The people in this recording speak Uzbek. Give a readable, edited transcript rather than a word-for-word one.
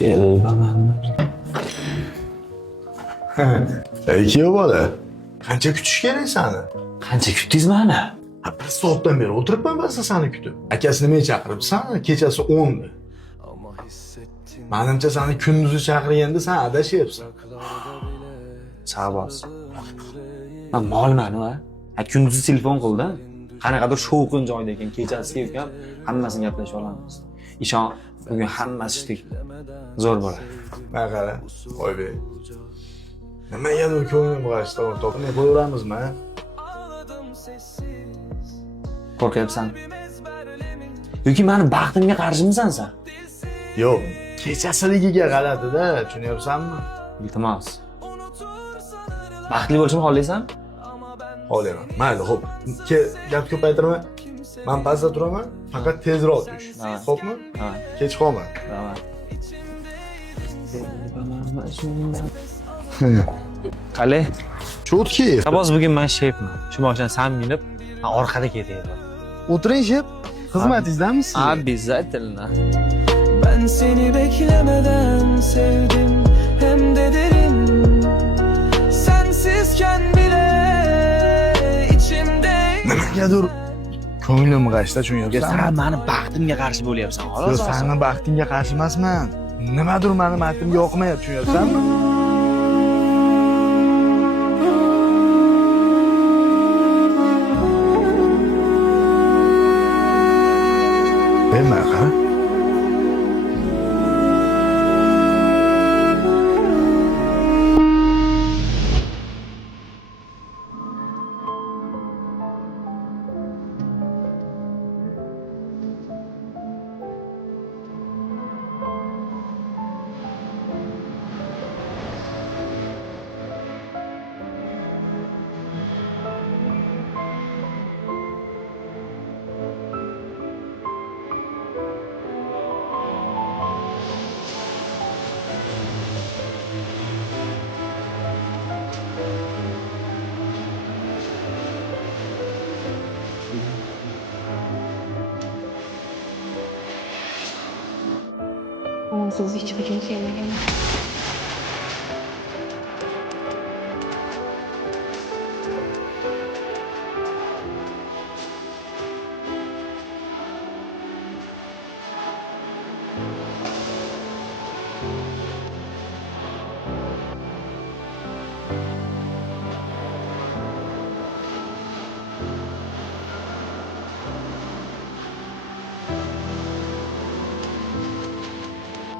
Ey kuyov bola, qancha kutish kerak seni? Qancha kutdingiz mani? Bir soatdan beri o'tiribman basa seni kutib. Akasi nimaga chaqiribsan? Kechasi 10da. Menimcha seni kunduzi chaqirganda sen adashyapsan. Sabos. Men molman va. Kunduzi telefon qildim. Qanaqadir shovqin joyda ekan, kechasi kelgan, hammasini gaplashib olamiz. Ishon, bugun hammasi ishdek zo'r bo'ladi. Mana qara, Oybek. Nimagadir ko'nglim g'ashda o'rtoqni qo'yaveramizmi? Qo'rqyapsan? Yoki meni baxtimga qarshimisan sen? Yo'q, kechasiligiga g'alati-da, tushunyapsanmi? Iltimos. Baxtli bo'lishimni xohlaysan? Xohlayman. Mayli, xo'p. Gap ko'paytirma. Men pastda turaman, faqat tezroq tush. Xo'pmi? Ha. Kech qolma. Qale? Chotki. Sabos bugun men shefman. Shu mashinani sen minib, men orqada ketyapman. O'tiring shef. Xizmatingizdamisiz? Обязательно. Ben seni beklemeden sevdim hem de derin. Sensizken bile içimde. Nimagadir ko'nglim g'ashda, tushunyapsanmi? Sen meni baxtimga qarshi bo'lyapsan, xolos. Yo'q, seni baxtingga qarshi emasman. Nimadir meni baxtimga yoqmayapti, tushunyapsanmi? Berma, qara. Onsuz hiçbir gün sevmedim.